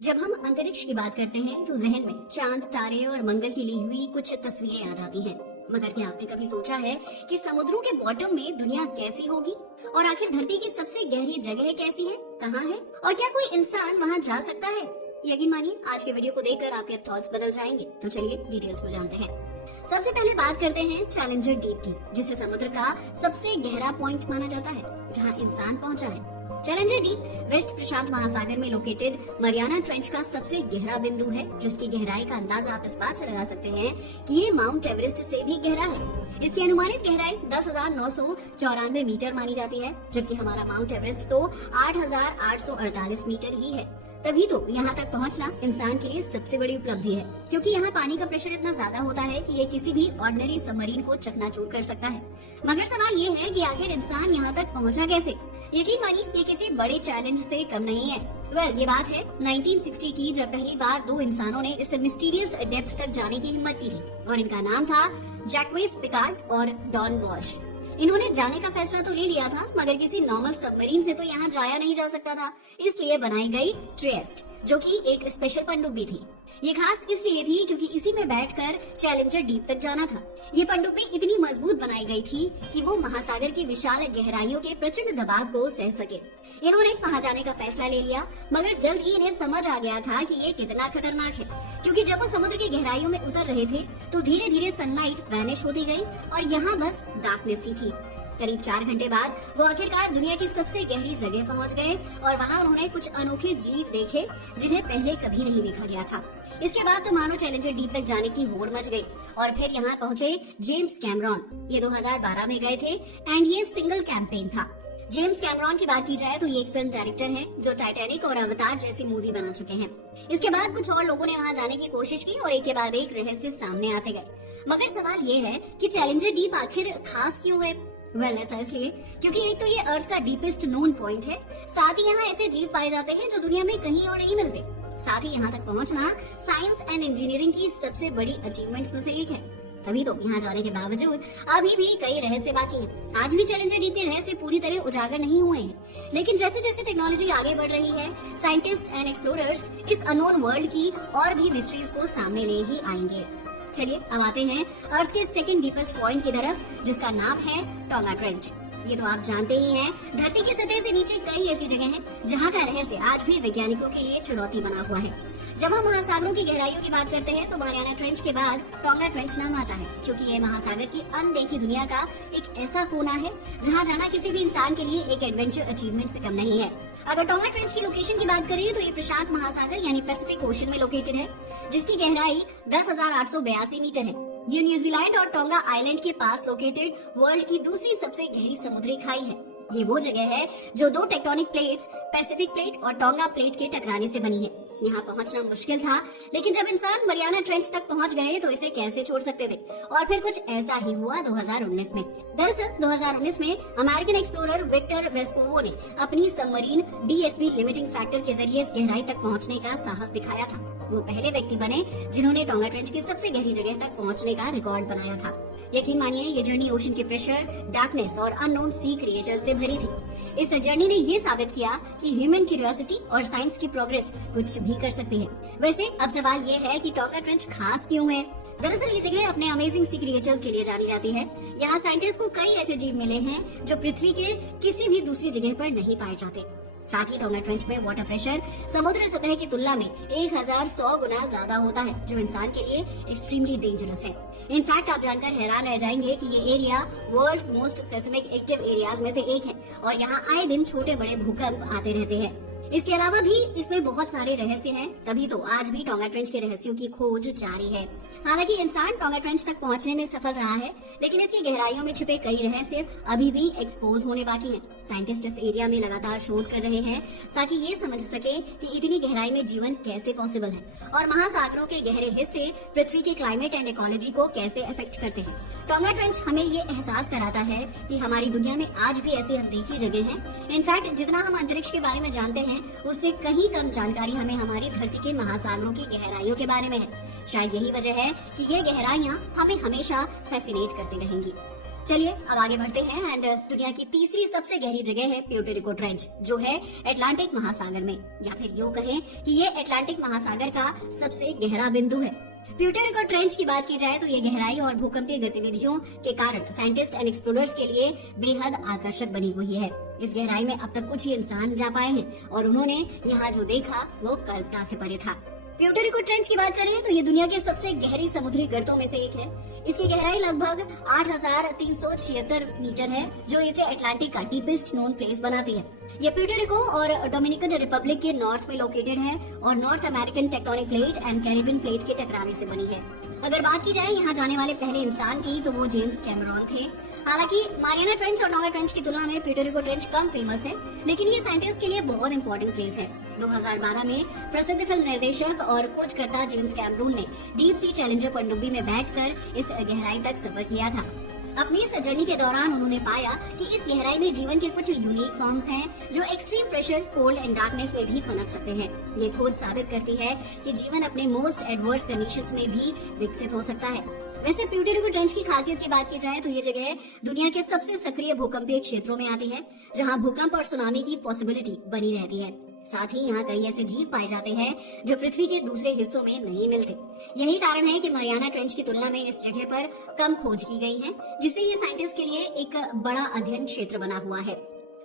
जब हम अंतरिक्ष की बात करते हैं तो जहन में चांद, तारे और मंगल की ली हुई कुछ तस्वीरें आ जाती हैं। मगर क्या आपने कभी सोचा है कि समुद्रों के बॉटम में दुनिया कैसी होगी और आखिर धरती की सबसे गहरी जगह कैसी है, कहाँ है और क्या कोई इंसान वहाँ जा सकता है? यकीन मानिए आज के वीडियो को देखकर आपके थॉट्स बदल जाएंगे। तो चलिए डिटेल्स में जानते हैं। सबसे पहले बात करते हैं चैलेंजर डीप की, जिसे समुद्र का सबसे गहरा पॉइंट माना जाता है जहाँ इंसान पहुँचा है। चैलेंजर डीप वेस्ट प्रशांत महासागर में लोकेटेड मरियाना ट्रेंच का सबसे गहरा बिंदु है, जिसकी गहराई का अंदाजा आप इस बात से लगा सकते हैं कि ये माउंट एवरेस्ट से भी गहरा है। इसकी अनुमानित गहराई 10,994 मीटर मानी जाती है, जबकि हमारा माउंट एवरेस्ट तो 8,848 मीटर ही है। तभी तो यहाँ तक पहुँचना इंसान के लिए सबसे बड़ी उपलब्धि है, क्योंकि यहाँ पानी का प्रेशर इतना ज्यादा होता है कि ये किसी भी ऑर्डिनरी सबमरीन को चकनाचूर कर सकता है। मगर सवाल ये है कि आखिर इंसान यहाँ तक पहुँचा कैसे? यकीन मानिए ये किसी बड़े चैलेंज से कम नहीं है। ये बात है 1960 की, जब पहली बार दो इंसानों ने इस मिस्टीरियस डेप्थ तक जाने की हिम्मत की थी और इनका नाम था जैक्वेस पिकार्ड और डॉन वॉल्श। इन्होंने जाने का फैसला तो ले लिया था, मगर किसी नॉर्मल सबमरीन से तो यहाँ जाया नहीं जा सकता था, इसलिए बनाई गई ट्रिएस्ट, जो कि एक स्पेशल पनडुब्बी थी। ये खास इसलिए थी क्योंकि इसी में बैठकर चैलेंजर डीप तक जाना था। ये पनडुब्बी इतनी मजबूत बनाई गई थी कि वो महासागर की विशाल गहराइयों के प्रचंड दबाव को सह सके। इन्होंने वहां जाने का फैसला ले लिया, मगर जल्द ही इन्हें समझ आ गया था कि ये कितना खतरनाक है, क्योंकि जब वो समुद्र की गहराइयों में उतर रहे थे तो धीरे धीरे सनलाइट वैनिश होती गई और यहाँ बस डार्कनेस ही थी। करीब 4 घंटे बाद वो आखिरकार दुनिया की सबसे गहरी जगह पहुंच गए और वहां उन्होंने कुछ अनोखे जीव देखे जिन्हें पहले कभी नहीं देखा गया था। इसके बाद तो मानो चैलेंजर डीप तक जाने की होड़ मच गई और फिर यहाँ पहुँचे जेम्स कैमरॉन। ये 2012 में गए थे एंड ये सिंगल कैंपेन था। जेम्स कैमरॉन की बात की जाए तो ये एक फिल्म डायरेक्टर हैं जो टाइटैनिक और अवतार जैसी मूवी बना चुके हैं। इसके बाद कुछ और लोगों ने वहां जाने की कोशिश की और एक के बाद एक रहस्य सामने आते गए। मगर सवाल ये है कि चैलेंजर डीप आखिर खास क्यों है? ऐसा इसलिए क्योंकि एक तो ये अर्थ का डीपेस्ट नोन पॉइंट है, साथ ही यहाँ ऐसे जीव पाए जाते हैं जो दुनिया में कहीं और नहीं मिलते। साथ ही यहाँ तक पहुँचना साइंस एंड इंजीनियरिंग की सबसे बड़ी अचीवमेंट्स में से एक है। तभी तो यहाँ जाने के बावजूद अभी भी कई रहस्य बाकी हैं। आज भी चैलेंजर डीप के रहस्य पूरी तरह उजागर नहीं हुए हैं, लेकिन जैसे जैसे टेक्नोलॉजी आगे बढ़ रही है, साइंटिस्ट एंड एक्सप्लोरर्स इस अननोन वर्ल्ड की और भी मिस्ट्रीज को सामने ले ही आएंगे। चलिए अब आते हैं अर्थ के सेकंड डीपेस्ट पॉइंट की तरफ, जिसका नाम है टोंगा ट्रेंच। ये तो आप जानते ही हैं, धरती की सतह से नीचे कई ऐसी जगह हैं जहां का रहस्य आज भी वैज्ञानिकों के लिए चुनौती बना हुआ है। जब हम महासागरों की गहराइयों की बात करते हैं तो मारियाना ट्रेंच के बाद टोंगा ट्रेंच नाम आता है, क्योंकि ये महासागर की अनदेखी दुनिया का एक ऐसा कोना है जहां जाना किसी भी इंसान के लिए एक एडवेंचर अचीवमेंट से कम नहीं है। अगर टोंगा ट्रेंच की लोकेशन की बात करें तो ये प्रशांत महासागर यानी पैसिफिक ओशन में लोकेटेड है, जिसकी गहराई 10,882 मीटर है। ये न्यूजीलैंड और टोंगा आइलैंड के पास लोकेटेड वर्ल्ड की दूसरी सबसे गहरी समुद्री खाई है। ये वो जगह है जो दो टेक्टोनिक प्लेट्स, पैसिफिक प्लेट और टोंगा प्लेट के टकराने से बनी है। यहाँ पहुँचना मुश्किल था, लेकिन जब इंसान मरियाना ट्रेंच तक पहुँच गए तो इसे कैसे छोड़ सकते थे। और फिर कुछ ऐसा ही हुआ 2019 में। दरअसल 2019 में अमेरिकन एक्सप्लोरर विक्टर वेस्कोवो ने अपनी सबमरीन DSV लिमिटिंग फैक्टर के जरिए इस गहराई तक पहुँचने का साहस दिखाया था। वो पहले व्यक्ति बने जिन्होंने टोंगा ट्रेंच की सबसे गहरी जगह तक पहुंचने का रिकॉर्ड बनाया था। यकीन मानिए ये जर्नी ओशन के प्रेशर, डार्कनेस और अननोन सी क्रिएचर्स से भरी थी। इस जर्नी ने ये साबित किया कि ह्यूमन क्यूरियोसिटी और साइंस की प्रोग्रेस कुछ भी कर सकती है। वैसे अब सवाल ये है कि टोंगा ट्रेंच खास क्यों है? दरअसल ये जगह अपने अमेजिंग सी क्रिएचर्स के लिए जानी जाती है। यहाँ साइंटिस्ट को कई ऐसे जीव मिले हैं जो पृथ्वी के किसी भी दूसरी जगह पर नहीं पाए जाते। साथ ही टोंगा ट्रेंच में वाटर प्रेशर समुद्र सतह की तुलना में 1100 गुना ज्यादा होता है, जो इंसान के लिए एक्सट्रीमली डेंजरस है। इनफैक्ट आप जानकर हैरान रह जाएंगे कि ये area world's most seismic active areas में से एक है और यहाँ आए दिन छोटे बड़े भूकंप आते रहते हैं। इसके अलावा भी इसमें बहुत सारे रहस्य हैं, तभी तो आज भी टोंगा ट्रेंच के रहस्यों की खोज जारी है। हालांकि इंसान टोंगा ट्रेंच तक पहुंचने में सफल रहा है, लेकिन इसकी गहराइयों में छिपे कई रहस्य अभी भी एक्सपोज होने बाकी हैं। साइंटिस्ट इस एरिया में लगातार शोध कर रहे हैं ताकि ये समझ सके कि इतनी गहराई में जीवन कैसे पॉसिबल है और महासागरों के गहरे हिस्से पृथ्वी के क्लाइमेट एंड इकोलॉजी को कैसे अफेक्ट करते हैं। टोंगा ट्रेंच हमें ये एहसास कराता है कि हमारी दुनिया में आज भी ऐसी अनदेखी जगह हैं। इनफैक्ट जितना हम अंतरिक्ष के बारे में जानते हैं उससे कहीं कम जानकारी हमें हमारी धरती के महासागरों की गहराइयों के बारे में है। शायद यही वजह है कि ये गहराइयाँ हमें हमेशा फैसिनेट करती रहेंगी। चलिए अब आगे बढ़ते हैं एंड दुनिया की तीसरी सबसे गहरी जगह है प्यूर्टो रिको ट्रेंच, जो है अटलांटिक महासागर में, या फिर यूं कहें कि ये अटलांटिक महासागर का सबसे गहरा बिंदु है। प्यूर्टो रिको ट्रेंच की बात की जाए तो ये गहराई और भूकंपीय गतिविधियों के कारण साइंटिस्ट एंड एक्सप्लोरर्स के लिए बेहद आकर्षक बनी हुई है। इस गहराई में अब तक कुछ ही इंसान जा पाए हैं और उन्होंने यहाँ जो देखा वो कल्पना से परे था। प्यूर्टो रिको ट्रेंच की बात करें तो ये दुनिया के सबसे गहरी समुद्री गर्तों में से एक है। इसकी गहराई लगभग 8,376 मीटर है, जो इसे अटलांटिक का डीपेस्ट नोन प्लेस बनाती है। ये प्यूर्टो रिको और डोमिनिकन रिपब्लिक के नॉर्थ में लोकेटेड है और north American tectonic plate and Caribbean plate के टकराने से बनी है। अगर बात की जाए यहाँ जाने वाले पहले इंसान की तो वो जेम्स कैमरॉन थे। हालांकि मारियाना ट्रेंच और नोवा ट्रेंच की तुलना में प्यूर्टो रिको ट्रेंच कम फेमस है, लेकिन ये साइंटिस्ट के लिए बहुत इंपॉर्टेंट प्लेस है। 2012 में प्रसिद्ध फिल्म निर्देशक और खोजकर्ता जेम्स कैमरून ने डीप सी चैलेंजर पनडुब्बी में बैठकर इस गहराई तक सफर किया था। अपनी इस जर्नी के दौरान उन्होंने पाया कि इस गहराई में जीवन के कुछ यूनिक फॉर्म्स हैं जो extreme pressure, cold and darkness में भी पनप सकते हैं। ये खोज साबित करती है कि जीवन अपने मोस्ट एडवर्स कंडीशंस में भी विकसित हो सकता है। वैसे प्यूर्टो रिको ट्रेंच की खासियत की बात की जाए तो ये जगह दुनिया के सबसे सक्रिय भूकंपीय क्षेत्रों में आती है, जहाँ भूकंप और सुनामी की पॉसिबिलिटी बनी रहती है। साथ ही यहाँ कई ऐसे जीव पाए जाते हैं जो पृथ्वी के दूसरे हिस्सों में नहीं मिलते। यही कारण है कि मारियाना ट्रेंच की तुलना में इस जगह पर कम खोज की गई है, जिससे ये साइंटिस्ट के लिए एक बड़ा अध्ययन क्षेत्र बना हुआ है।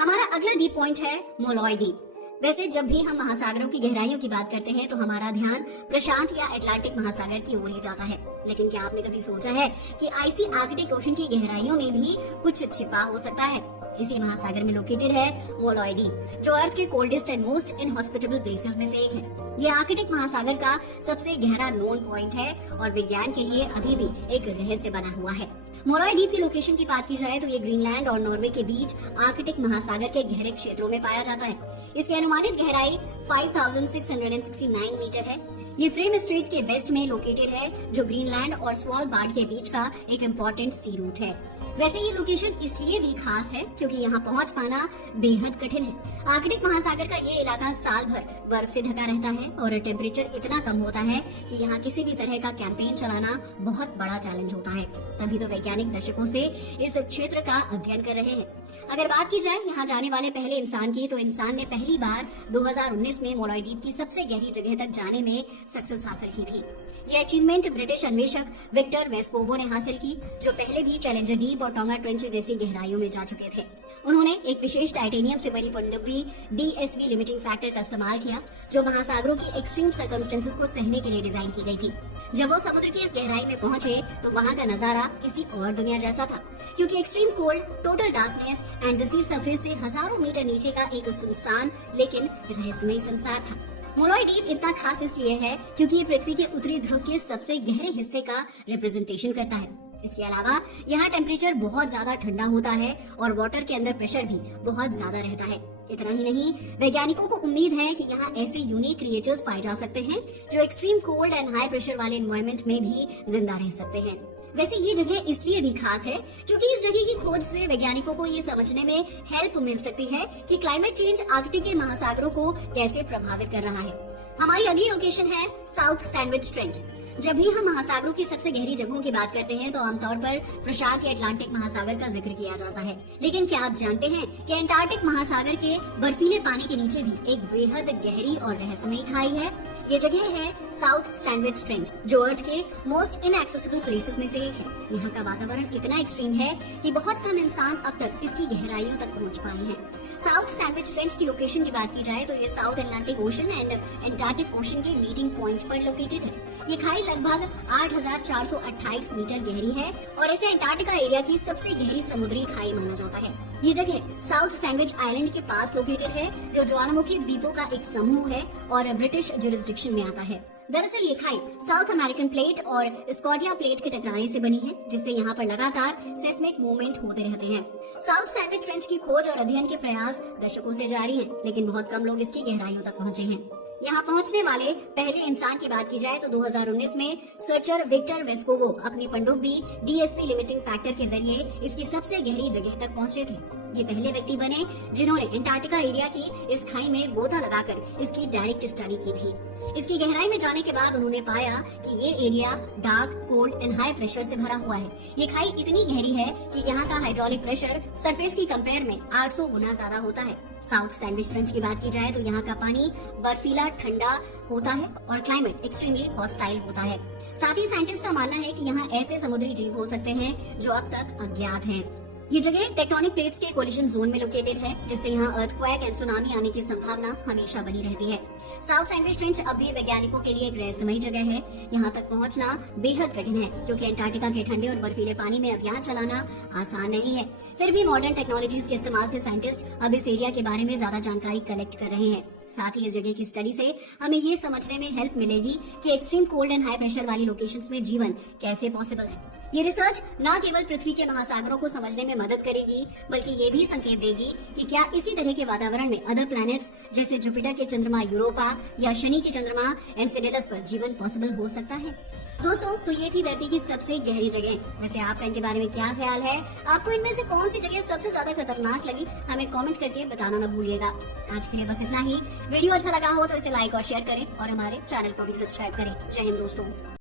हमारा अगला डीप पॉइंट है मोलॉय डीप। वैसे जब भी हम महासागरों की गहराइयों की बात करते हैं तो हमारा ध्यान प्रशांत या अटलांटिक महासागर की ओर ही जाता है, लेकिन क्या आपने कभी सोचा है कि आइसी आर्कटिक ओशन की गहराइयों में भी कुछ छिपा हो सकता है? इसी महासागर में लोकेटेड है मोलॉय डीप, जो अर्थ के coldest and most inhospitable places में से एक है। ये आर्कटिक महासागर का सबसे गहरा नोन पॉइंट है और विज्ञान के लिए अभी भी एक रहस्य बना हुआ है। मोलॉय डीप की लोकेशन की बात की जाए तो ये ग्रीनलैंड और नॉर्वे के बीच आर्कटिक महासागर के गहरे क्षेत्रों में पाया जाता है। इसकी अनुमानित गहराई 5,669 मीटर है। ये फ्रेम स्ट्रेट के वेस्ट में लोकेटेड है, जो ग्रीनलैंड और स्वालबार्ड के बीच का एक इम्पोर्टेंट सी रूट है। वैसे ये लोकेशन इसलिए भी खास है क्योंकि यहाँ पहुँच पाना बेहद कठिन है। आर्कटिक महासागर का ये इलाका साल भर बर्फ से ढका रहता है और टेम्परेचर इतना कम होता है कि यहाँ किसी भी तरह का कैंपेन चलाना बहुत बड़ा चैलेंज होता है। तभी तो वैज्ञानिक दशकों से इस क्षेत्र का अध्ययन कर रहे हैं। अगर बात की जाए यहाँ जाने वाले पहले इंसान की, तो इंसान ने पहली बार 2019 में मोलॉय डीप की सबसे गहरी जगह तक जाने में सक्सेस हासिल की थी। ये अचीवमेंट ब्रिटिश अन्वेषक विक्टर वेस्कोवो ने हासिल की, जो पहले भी चैलेंजर डीप और टोंगा ट्रेंच जैसी गहराइयों में जा चुके थे। उन्होंने एक विशेष टाइटेनियम से बनी पनडुब्बी DSV लिमिटिंग फैक्टर का इस्तेमाल किया, जो महासागरों की एक्सट्रीम सर्कमस्टेंसेस को सहने के लिए डिजाइन की गई थी। जब वो समुद्र की इस गहराई में पहुंचे तो वहाँ का नजारा किसी और दुनिया जैसा था, क्योंकि extreme cold, total darkness and the sea surface से हजारों मीटर नीचे का एक सुनसान लेकिन रहस्यमय संसार था। मोलॉय डीप इतना खास इसलिए है क्योंकि ये पृथ्वी के उत्तरी ध्रुव के सबसे गहरे हिस्से का रिप्रेजेंटेशन करता है। इसके अलावा यहाँ टेम्परेचर बहुत ज्यादा ठंडा होता है और वाटर के अंदर प्रेशर भी बहुत ज्यादा रहता है। इतना ही नहीं, वैज्ञानिकों को उम्मीद है कि यहाँ ऐसे यूनिक क्रिएचर्स पाए जा सकते हैं जो extreme cold and high pressure वाले एनवायरनमेंट में भी जिंदा रह सकते हैं। वैसे ये जगह इसलिए भी खास है क्योंकि इस जगह की खोज से वैज्ञानिकों को ये समझने में हेल्प मिल सकती है कि क्लाइमेट चेंज आर्कटिक के महासागरों को कैसे प्रभावित कर रहा है। हमारी अगली लोकेशन है साउथ सैंडविच ट्रेंच। जब भी हम महासागरों की सबसे गहरी जगहों की बात करते हैं तो आमतौर पर प्रशांत या अटलांटिक महासागर का जिक्र किया जाता है, लेकिन क्या आप जानते हैं कि अंटार्कटिक महासागर के बर्फीले पानी के नीचे भी एक बेहद गहरी और रहस्यमयी खाई है? ये जगह है साउथ सैंडविच ट्रेंच, जो अर्थ के मोस्ट इनएक्सेसिबल प्लेसेस में से एक है। यहाँ का वातावरण इतना एक्सट्रीम है कि बहुत कम इंसान अब तक इसकी गहराइयों तक पहुँच पाए हैं। साउथ सैंडविच ट्रेंच की लोकेशन की बात की जाए तो ये south Atlantic ocean and Antarctic ocean के मीटिंग पॉइंट पर लोकेटेड है। ये खाई लगभग 8,428 मीटर गहरी है और इसे अंटार्कटिका एरिया की सबसे गहरी समुद्री खाई माना जाता है। ये जगह साउथ सैंडविच आइलैंड के पास लोकेटेड है, जो ज्वालामुखी द्वीपों का एक समूह है और ब्रिटिश जुरिस्डिक्शन में आता है। दरअसल ये खाई साउथ अमेरिकन प्लेट और स्कॉटिया प्लेट के टकराने से बनी है, जिससे यहाँ पर लगातार सेस्मिक मूवमेंट होते रहते हैं। साउथ सैंडविच ट्रेंच की खोज और अध्ययन के प्रयास दशकों से जारी हैं, लेकिन बहुत कम लोग इसकी गहराइयों तक पहुँचे हैं। यहाँ पहुँचने वाले पहले इंसान की बात की जाए तो 2019 में सर्चर विक्टर वेस्कोवो अपनी पनडुब्बी DSV लिमिटिंग फैक्टर के जरिए इसकी सबसे गहरी जगह तक पहुँचे थे। ये पहले व्यक्ति बने जिन्होंने अंटार्कटिका एरिया की इस खाई में गोता लगाकर इसकी डायरेक्ट स्टडी की थी। इसकी गहराई में जाने के बाद उन्होंने पाया कि ये area dark, cold and high pressure से भरा हुआ है। ये खाई इतनी गहरी है कि यहाँ का हाइड्रोलिक प्रेशर सरफेस की कंपेयर में 800 गुना ज्यादा होता है। साउथ सैंडविच ट्रेंच की बात की जाए तो यहाँ का पानी बर्फीला ठंडा होता है और क्लाइमेट एक्सट्रीमली हॉस्टाइल होता है। साथ ही साइंटिस्ट का मानना है कि यहाँ ऐसे समुद्री जीव हो सकते हैं जो अब तक अज्ञात हैं। ये जगह टेक्टोनिक प्लेट्स के कोलिजन जोन में लोकेटेड है, जिससे यहाँ अर्थक्वेक एंड सुनामी आने की संभावना हमेशा बनी रहती है। साउथ सैंडविच ट्रेंच अब भी वैज्ञानिकों के लिए एक रहस्यमयी जगह है। यहाँ तक पहुँचना बेहद कठिन है क्योंकि अंटार्कटिका के ठंडे और बर्फीले पानी में अभियान चलाना आसान नहीं है। फिर भी मॉडर्न टेक्नोलॉजीज के इस्तेमाल से साइंटिस्ट अब इस एरिया के बारे में ज्यादा जानकारी कलेक्ट कर रहे हैं। साथ ही इस जगह की स्टडी से हमें ये समझने में हेल्प मिलेगी कि extreme cold and high pressure वाली लोकेशंस में जीवन कैसे पॉसिबल है। ये रिसर्च न केवल पृथ्वी के महासागरों को समझने में मदद करेगी, बल्कि ये भी संकेत देगी कि क्या इसी तरह के वातावरण में अदर प्लैनेट्स जैसे जुपिटर के चंद्रमा यूरोपा या शनि के चंद्रमा एनसेलेडस पर जीवन पॉसिबल हो सकता है। दोस्तों, तो ये थी धरती की सबसे गहरी जगह। वैसे आपका इनके बारे में क्या ख्याल है? आपको इनमें से कौन सी जगह सबसे ज्यादा खतरनाक लगी? हमें कमेंट करके बताना न भूलिएगा। आज के लिए बस इतना ही। वीडियो अच्छा लगा हो तो इसे लाइक और शेयर करें और हमारे चैनल को भी सब्सक्राइब करें। जय हिंद दोस्तों।